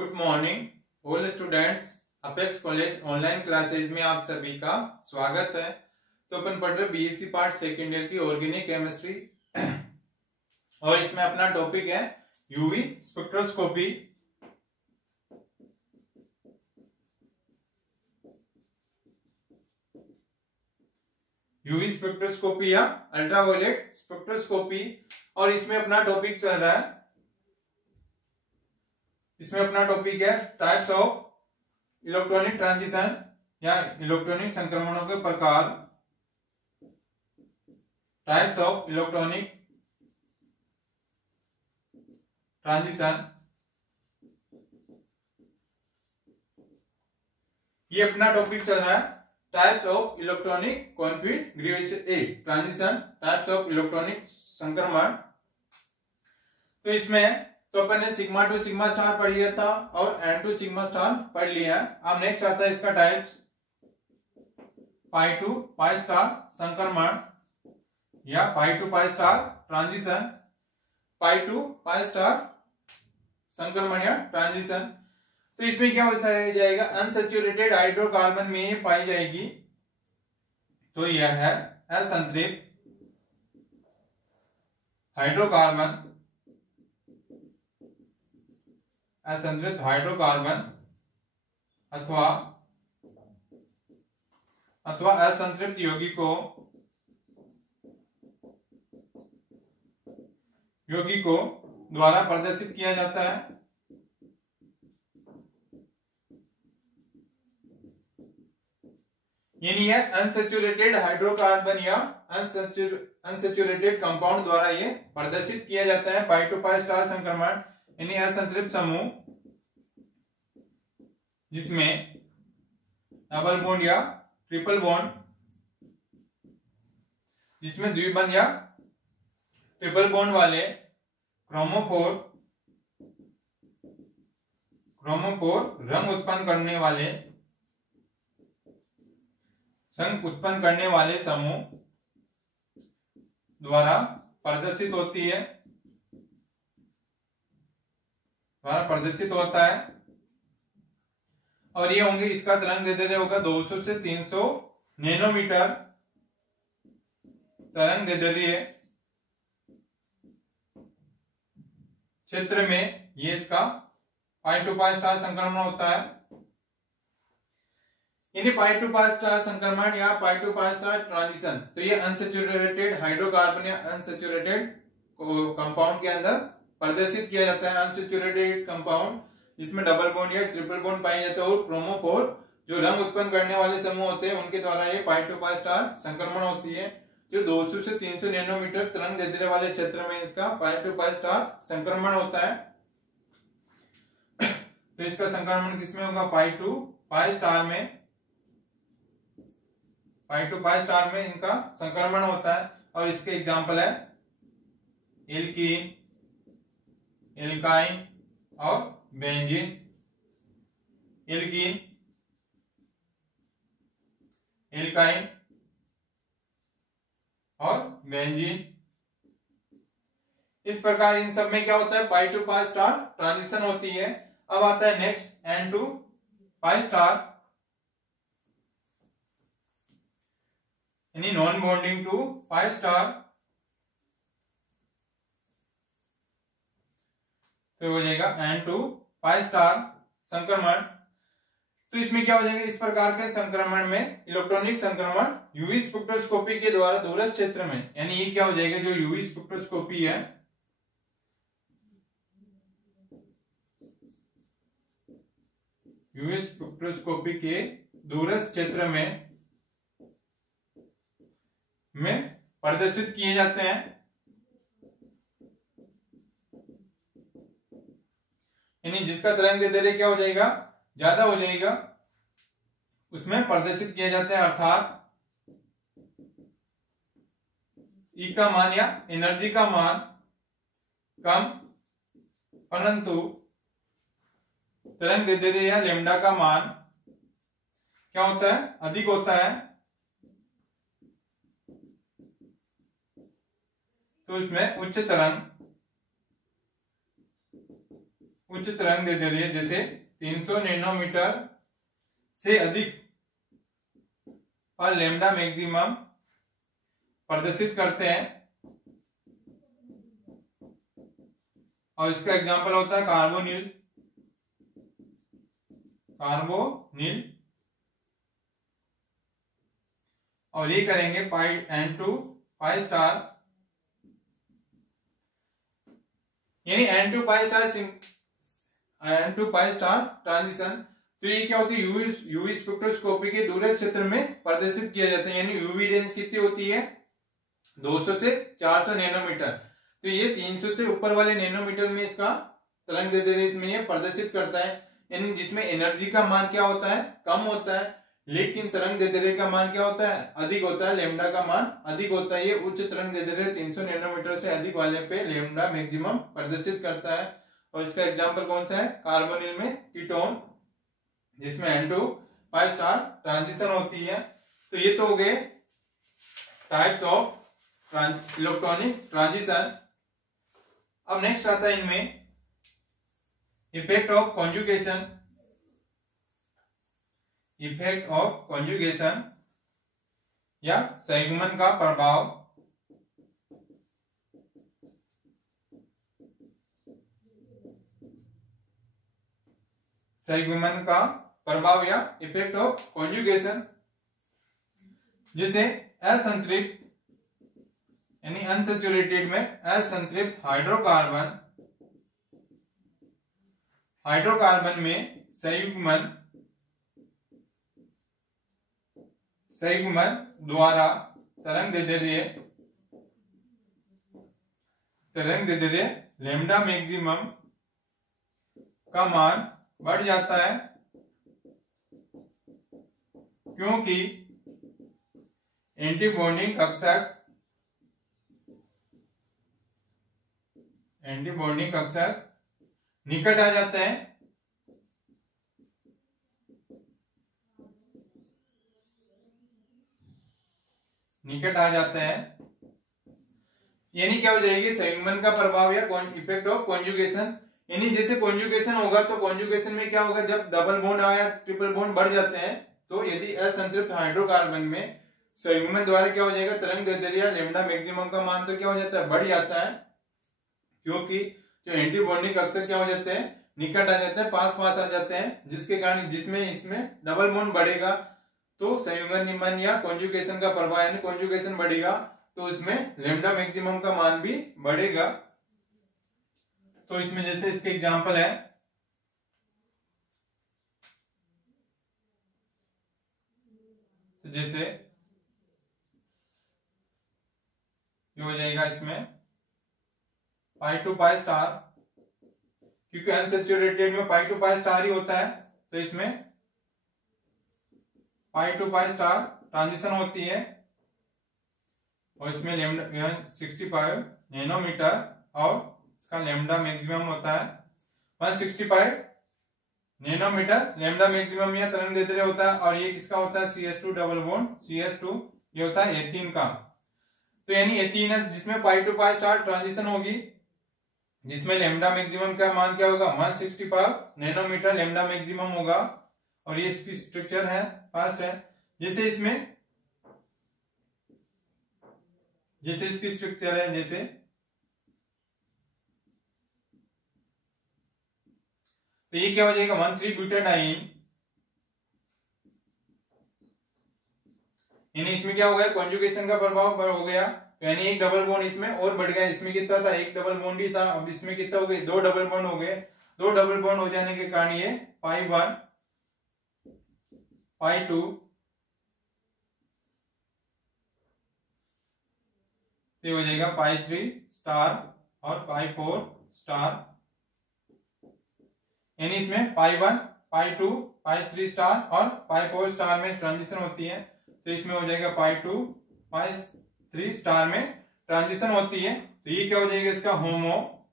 Good morning all students. Apex college online classes में आप सभी का स्वागत है। तो अपन पढ़ रहे बीएससी पार्ट सेकेंड ईयर की ऑर्गेनिक केमिस्ट्री और इसमें अपना टॉपिक है यूवी स्पेक्ट्रोस्कोपी। यूवी स्पेक्ट्रोस्कोपी या अल्ट्रावायलेट स्पेक्ट्रोस्कोपी। और इसमें अपना टॉपिक चल रहा है, इसमें अपना टॉपिक है टाइप्स ऑफ इलेक्ट्रॉनिक ट्रांजिशन या इलेक्ट्रॉनिक संक्रमणों के प्रकार। टाइप्स ऑफ इलेक्ट्रॉनिक ट्रांजिशन, ये अपना टॉपिक चल रहा है types of electronic configuration transition, types of electronic संक्रमण। तो इसमें तो अपन ने सिग्मा टू सिग्मा स्टार पढ़ लिया था और एन टू सिग्मा स्टार पढ़ लिया है। अब नेक्स्ट आता है इसका types pi to pi star संक्रमण या pi to pi star transition, pi to pi star संक्रमण या ट्रांजिशन। तो इसमें क्या हो जाएगा, अनसैचुरेटेड हाइड्रोकार्बन में ये पाई जाएगी, तो यह है असंतृप्त हाइड्रोकार्बन, असंतृप्त हाइड्रोकार्बन अथवा असंतृप्त यौगिकों द्वारा प्रदर्शित किया जाता है। यानी है अनसैचुरेटेड हाइड्रोकार्बन या अनसैचुरेटेड कंपाउंड द्वारा ये प्रदर्शित किया जाता है पाई टू पाई स्टार संक्रमण। यानी असंतृप्त समूह जिसमें डबल बॉन्ड या ट्रिपल बॉन्ड, जिसमें द्विबंध या ट्रिपल बॉन्ड वाले क्रोमोफोर रंग उत्पन्न करने वाले समूह द्वारा प्रदर्शित होता है। और ये होंगे, इसका तरंग दैर्ध्य होगा 200 से 300 नैनोमीटर तरंग दैर्ध्य क्षेत्र में ये इसका पाई टू पाई स्टार संक्रमण होता है। यानी पाई टू पाई स्टार संक्रमण या pi to pi star transition, तो ये अनसैचुरेटेड हाइड्रोकार्बन या अनसैचुरेटेड कंपाउंड के अंदर प्रदर्शित किया जाता है। अनसैचुरेटेड कंपाउंड जिसमें डबल बॉन्ड या ट्रिपल बॉन्ड पाए जाते हैं और क्रोमोफोर जो रंग उत्पन्न करने वाले समूह होते हैं उनके द्वारा ये पाई टू पाई स्टार संक्रमण होती है। जो 200 से 300 नैनोमीटर तरंग दैर्ध्य वाले क्षेत्र में इसका पाई टू पाई स्टार संक्रमण होता है। तो इसका संक्रमण किसमें होगा, पाई टू पाई स्टार में, पाई टू पाई स्टार में इनका संक्रमण होता है। और इसके एग्जाम्पल है एल्कीन, एल्काइन और बेंजीन। एल्कीन, एल्काइन और बेंजीन, इस प्रकार इन सब में क्या होता है, pi to pi star transition होती है। अब आता है next n to pi star, यानी non bonding to pi star. तो हो जाएगा एन टू पाई स्टार संक्रमण। तो इसमें क्या हो जाएगा, इस प्रकार के संक्रमण में इलेक्ट्रॉनिक संक्रमण यूवी स्पेक्ट्रोस्कोपी के द्वारा दूरस्थ क्षेत्र में, यानी ये क्या हो जाएगा, जो यूवी स्पेक्ट्रोस्कोपी है, यूवी स्पेक्ट्रोस्कोपी के दूरस्थ क्षेत्र में प्रदर्शित किए जाते हैं। यानी जिसका तरंग दैर्ध्य क्या हो जाएगा, ज्यादा हो जाएगा, उसमें प्रदर्शित किया जाता है। अर्थात ई का मान या एनर्जी का मान कम, परंतु तरंग दैर्ध्य या लैम्डा का मान क्या होता है, अधिक होता है। तो इसमें उच्च तरंग उच्च तरंग दैर्ध्य जैसे 300 नैनोमीटर से अधिक पर लैम्डा मैक्सिमम प्रदर्शित करते हैं, और इसका एग्जांपल होता है कार्बोनिल। और ये करेंगे पाई N2 पाई स्टार, यानी N2 पाई स्टार ट्रांजिशन। तो ये क्या होती है, यूवी स्पेक्ट्रोस्कोपी के दूरस्थ क्षेत्र में प्रदर्शित किया जाता है, यानी यूवी रेंज कितनी होती है 200 से 400 नैनोमीटर। तो ये 300 से ऊपर वाले नैनोमीटर में इसका तरंग दैर्ध्य इसमें ये प्रदर्शित करता है, यानी जिसमें एनर्जी का मान क्या होता है, कम होता है, लेकिन तरंग दैर्ध्य का मान क्या होता है, अधिक होता है, लैम्डा का मान अधिक होता है। ये उच्च तरंग दैर्ध्य 300 नैनोमीटर से अधिक वाले पे लैम्डा मैक्सिमम प्रदर्शित करता है। और इसका एग्जांपल कौन सा है, कार्बोनिल में कीटोन, जिसमें N2 पाई स्टार ट्रांजिशन होती है। तो ये तो हो गए टाइप्स ऑफ इलेक्ट्रॉनिक ट्रांजिशन। अब नेक्स्ट आता है इनमें effect of conjugation. Effect of conjugation या संयुग्मन का प्रभाव। संयुग्मन का प्रभाव या इफेक्ट ऑफ कॉन्जुगेशन, जिसे असंतृप्त यानी अनसैचुरेटेड में असंतृप्त हाइड्रोकार्बन में संयुग्मन द्वारा तरंग दैर्ध्य लैम्डा मैक्सिमम का मान बढ़ जाता है, क्योंकि एंटीबॉन्डिंग कक्षक निकट आ जाते हैं। यानी क्या हो जाएगी, संयुग्मन का प्रभाव या इफेक्ट ऑफ कॉन्जुगेशन। यानी जैसे कॉन्जुगेशन होगा तो कॉन्जुगेशन में क्या होगा, जब डबल बॉन्ड या ट्रिपल बॉन्ड बढ़ जाते हैं, तो यदि असंतृप्त हाइड्रोकार्बन में संयुग्मन द्वारा क्या हो जाएगा, तरंग दैर्ध्य लैम्डा मैक्सिमम का मान तो क्या हो जाता है, बढ़ जाता है, क्योंकि जो एंटी बॉन्डिंग कक्षक क्या हो जाते हैं, निकट आ जाते हैं, पास आ जाते हैं, जिसके कारण जिसमें इसमें डबल बॉन्ड बढ़ेगा तो संयुग्मन या कॉन्जुगेशन का प्रभाव यानी कॉन्जुगेशन बढ़ेगा, तो इसमें लैम्डा मैक्सिमम का मान भी बढ़ेगा। तो इसमें जैसे इसके एग्जांपल है, तो जैसे ये हो जाएगा इसमें पाई टू पाई स्टार, क्योंकि अनसैचुरेटेड में पाई टू पाई स्टार ही होता है, तो इसमें पाई टू पाई स्टार ट्रांजिशन होती है, और इसमें लैम्डा 65 नैनोमीटर और इसका लैम्डा मैक्सिमम होता है 165 नैनोमीटर लैम्डा मैक्सिमम या तरंग दैर्ध्य होता है। और ये किसका होता है, CH2 डबल बॉन्ड CH2, ये होता है एथीन का। तो यानी एथीन है जिसमें पाई टू पाई स्टार ट्रांजिशन होगी, जिसमें लैम्डा मैक्सिमम का मान क्या होगा, 165 नैनोमीटर लैम्डा मैक्सिमम होगा, और ये इसकी स्ट्रक्चर है फर्स्ट है। जैसे इसकी स्ट्रक्चर है, जैसे तो ये क्या हो जाएगा 1,3-ब्यूटाडाइन, यानी इसमें क्या हो गया, कॉन्जुगेशन का प्रभाव हो गया, यानी एक डबल बॉन्ड इसमें और बढ़ गया। इसमें कितना था, एक डबल बॉन्ड ही था, अब इसमें कितना हो गया, 2 डबल बॉन्ड हो गए। 2 डबल बॉन्ड हो जाने के कारण ये पाई 1 पाई 2 ये हो जाएगा पाई 3 स्टार और पाई 4 स्टार, यानी इसमें पाई 1 पाई 2 पाई 3 स्टार और पाई 4 स्टार में ट्रांजिशन होती है। तो इसमें हो जाएगा पाई 2 पाई 3 स्टार में ट्रांजिशन होती है। तो ये क्या हो जाएगा, इसका होमो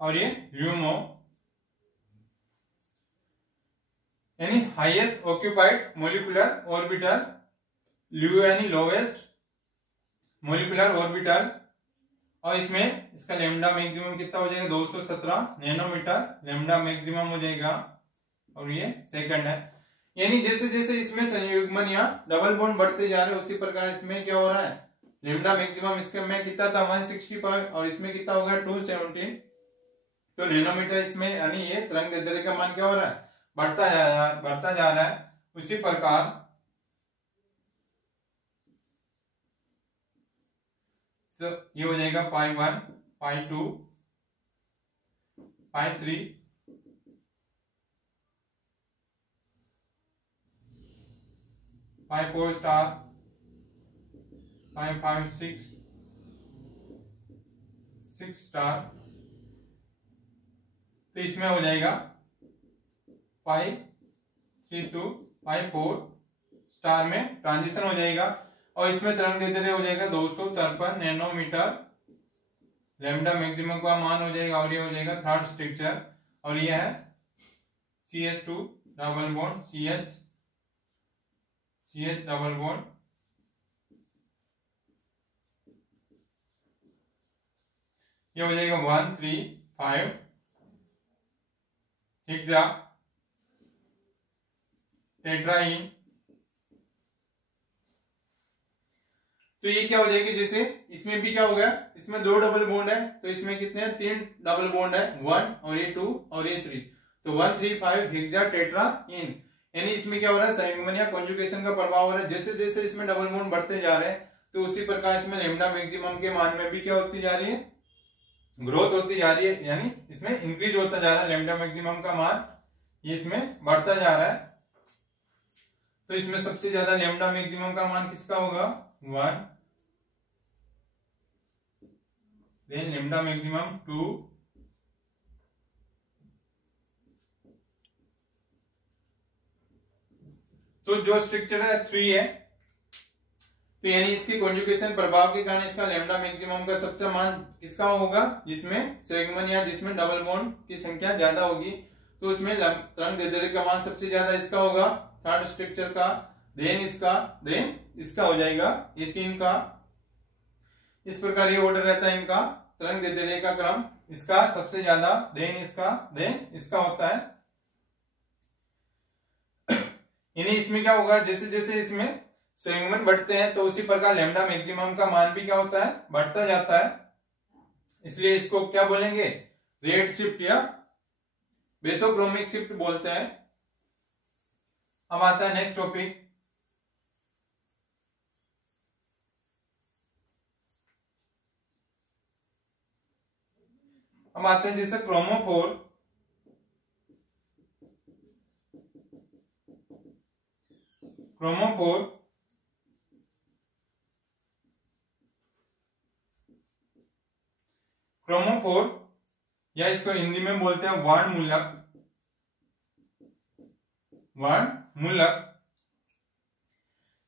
और ये ल्यूमो, यानी हाईएस्ट ऑक्यूपाइड मोलिकुलर ऑर्बिटल, ल्यू यानी लोवेस्ट मोलिकुलर ऑर्बिटल, और इसमें इसका लेमडा मैक्सिमम कितना हो जाएगा 217 नैनोमीटर लेमडा मैक्सिमम हो जाएगा और ये सेकंड है। यानी जैसे जैसे इसमें संयुग्मन या डबल बॉन्ड बढ़ते जा रहे हैं उसी प्रकार इसमें क्या हो रहा है लेमडा मैक्सिमम इसके में कितना था 165 और इसमें कितना होगा 217 तो नैनोमीटर इसमें यानी ये तरंग दैर्ध्य का मान क्या हो रहा है बढ़ता जा रहा है। उसी प्रकार तो ये हो जाएगा पाई 1 पाई 2 पाई 3 पाई 4 स्टार पाई 5 6 स्टार तो इसमें हो जाएगा पाई 3 2 पाई 4 स्टार में ट्रांजिशन हो जाएगा और इसमें तरंग दैर्ध्य हो जाएगा 253 नैनोमीटर लैम्डा मैक्सिमम का मान हो जाएगा और ये हो जाएगा थर्ड स्ट्रक्चर और ये है CH2 double bond CH double bond ये हो जाएगा 1 3 5 हेक्सा टेट्राइन। तो ये क्या हो जाएगी जैसे इसमें भी क्या हो गया इसमें 2 डबल बॉन्ड है तो इसमें कितने हैं 3 डबल बॉन्ड है 1 और ये 2 और ये 3 तो 1 3 5 हेक्सा टेट्राइन। यानी इसमें क्या हो रहा है संयुग्मन या कॉन्जुगेशन का प्रभाव हो रहा है। जैसे जैसे इसमें डबल बॉन्ड बढ़ते जा रहे हैं तो उसी प्रकार इसमें लैम्डा मैक्सिमम के मान में भी क्या होती जा रही है ग्रोथ होती जा रही है यानी इसमें इंक्रीज होता जा रहा है लैम्डा मैक्सिमम का मान ये इसमें बढ़ता जा रहा है। तो इसमें सबसे ज्यादा लैम्डा मैक्सिमम का मान किसका होगा 1 देन लैम्डा मैक्सिमम 2 तो जो स्ट्रक्चर है 3 है तो यानी इसके कॉन्जुगेशन प्रभाव के कारण इसका लैम्डा मैक्सिमम का सबसे मान किसका होगा जिसमें संयुग्मन या जिसमें डबल बॉन्ड की संख्या ज्यादा होगी तो उसमें तरंग दैर्ध्य का मान सबसे ज्यादा इसका होगा थर्ड स्ट्रक्चर का देन इसका हो जाएगा ये 3 का। इस प्रकार ये ऑर्डर रहता है इनका तरंग दैर्ध्य का क्रम इसका सबसे ज्यादा देन इसका होता है। यानी इसमें क्या होगा जैसे जैसे इसमें संयुग्मन बढ़ते हैं तो उसी प्रकार लैम्डा मैक्सिमम का मान भी क्या होता है बढ़ता जाता है। इसलिए इसको क्या बोलेंगे रेड शिफ्ट या बेथोक्रोमिक शिफ्ट बोलते हैं। अब आता है नेक्स्ट टॉपिक हम आते हैं जैसे क्रोमोफोर या इसको हिंदी में बोलते हैं वर्णमूलक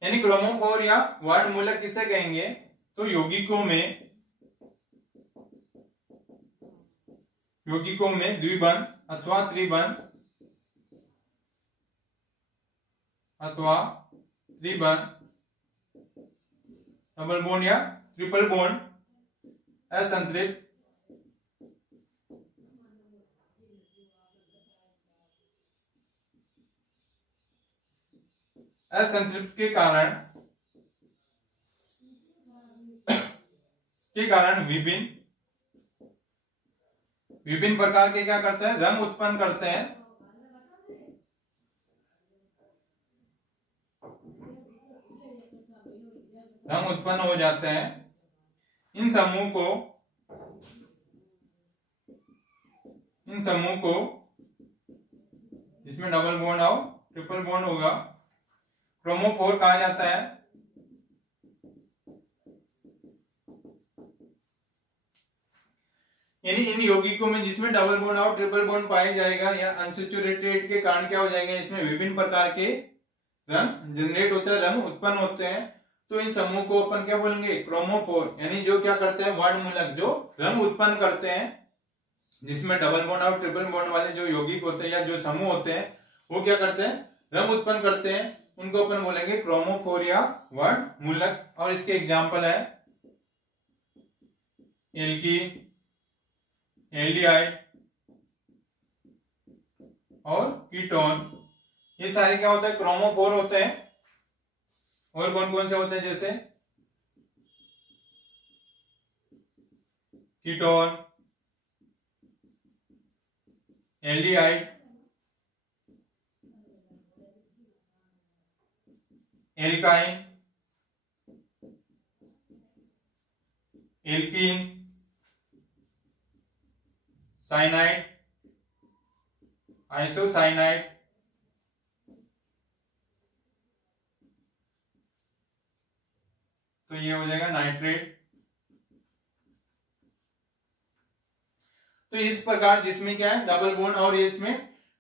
यानी क्रोमोफोर या वर्णमूलक किसे कहेंगे तो यौगिकों में द्विबंध अथवा त्रिबंध डबल बॉन्ड या ट्रिपल बॉन्ड असंतृप्त के कारण विभिन्न प्रकार के क्या करते हैं रंग उत्पन्न करते हैं। रंग उत्पन्न हो जाते हैं। इन समूह को इसमें डबल बॉन्ड और ट्रिपल बॉन्ड होगा क्रोमोफोर कहा जाता है। यानी इन यौगिकों में जिसमें डबल बॉन्ड और ट्रिपल बॉन्ड पाया जाएगा या अनसैचुरेटेड के कारण क्या हो जाएगा इसमें विभिन्न प्रकार के रंग जनरेट होते हैं रंग उत्पन्न होते हैं। तो इन समूह को अपन क्या बोलेंगे क्रोमोफोर यानी जो क्या करते हैं वर्णमूलक जो रंग उत्पन्न करते हैं जिसमें डबल बॉन्ड और ट्रिपल बॉन्ड वाले जो यौगिक होते हैं या जो समूह होते हैं वो क्या करते हैं रंग उत्पन्न करते हैं उनको अपन बोलेंगे क्रोमोफोर या वर्णमूलक। और इसके एग्जाम्पल है एल्कीन, एल्डिहाइड और कीटोन, ये सारे क्या होते हैं, क्रोमोफोर होते हैं। और कौन कौन से होते हैं, जैसे ketone, aldehyde, alkyne, alkene, cyanide, isocyanide, तो ये हो जाएगा नाइट्रेट। तो इस प्रकार जिसमें क्या है डबल बॉन्ड और इसमें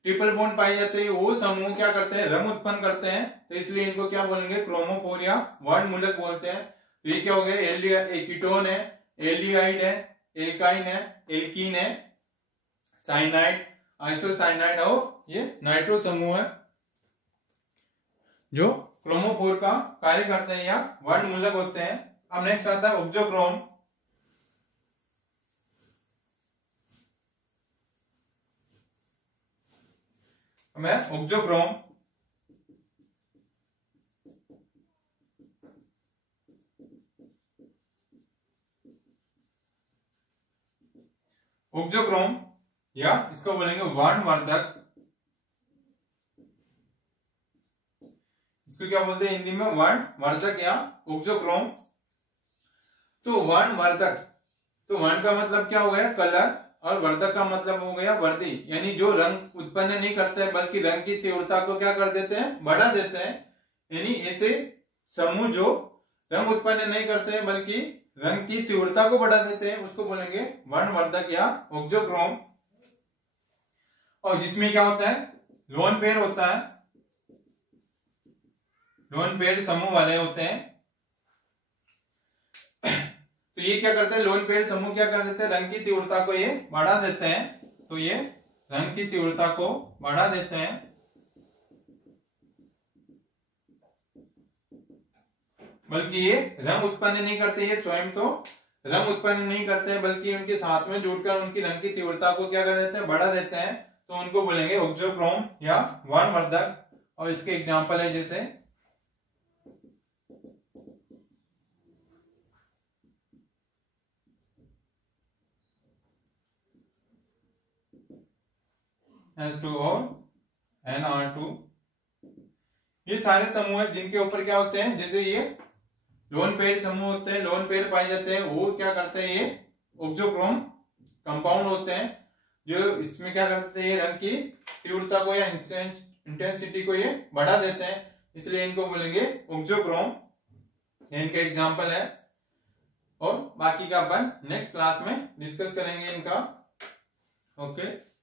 ट्रिपल बॉन्ड पाए जाते हैं, वो समूह क्या करते हैं, रंग उत्पन्न करते हैं। तो इसलिए इनको क्या बोलेंगे, क्रोमोफोर या वर्णमूलक बोलते हैं। तो ये क्या हो गया, कीटोन है, एल्डिहाइड है, एल्काइन है, एल्कीन है, साइनाइड, आइसोसाइनाइड और ये नाइट्रो समूह है जो क्रोमोफोर का कार्य करते हैं या वर्णमूलक होते हैं। अब नेक्स्ट आता है ऑक्सोक्रोम। ऑक्सोक्रोम ऑक्सोक्रोम या इसको बोलेंगे वर्णवर्धक। इसको क्या बोलते हैं हिंदी में, वर्णवर्धक या ऑक्सोक्रोम। तो वर्णवर्धक, तो वर्ण का मतलब क्या हो गया, कलर, और वर्धक का मतलब हो गया वर्दी, यानी जो रंग उत्पन्न नहीं करते हैं बल्कि रंग की तीव्रता को क्या कर देते हैं, बढ़ा देते हैं। यानी ऐसे समूह जो रंग उत्पन्न नहीं करते हैं बल्कि रंग की तीव्रता को बढ़ा देते हैं, उसको बोलेंगे वर्णवर्धक या ऑक्सोक्रोम। और जिसमें क्या होता है, लोन पेयर होता है, लोन पेयर समूह वाले होते हैं। तो ये क्या करते हैं, लोन पेयर समूह क्या कर देते हैं, रंग की तीव्रता को ये बढ़ा देते हैं। तो ये रंग की तीव्रता को बढ़ा देते हैं, बल्कि ये रंग उत्पन्न नहीं करते, ये स्वयं तो रंग उत्पन्न नहीं करते हैं बल्कि उनके साथ में जुड़कर उनकी रंग की तीव्रता को क्या कर देते हैं, बढ़ा देते हैं। तो उनको बोलेंगे ऑक्सोक्रोम या वर्णवर्धक। और इसके एग्जांपल है जैसे H2O, NR2, ये सारे समूह है जिनके ऊपर क्या होते हैं, जैसे ये लोन पेयर समूह होते हैं, लोन पेयर पाए जाते हैं, वो क्या करते हैं, ये ऑक्सोक्रोम कंपाउंड होते हैं जो इसमें क्या करते हैं, ये रंग की तीव्रता को या इंटेंसिटी को ये बढ़ा देते हैं, इसलिए इनको बोलेंगे ऑक्सोक्रोम। इनका एग्जांपल है। और बाकी का अपन नेक्स्ट क्लास में डिस्कस करेंगे इनका। ओके।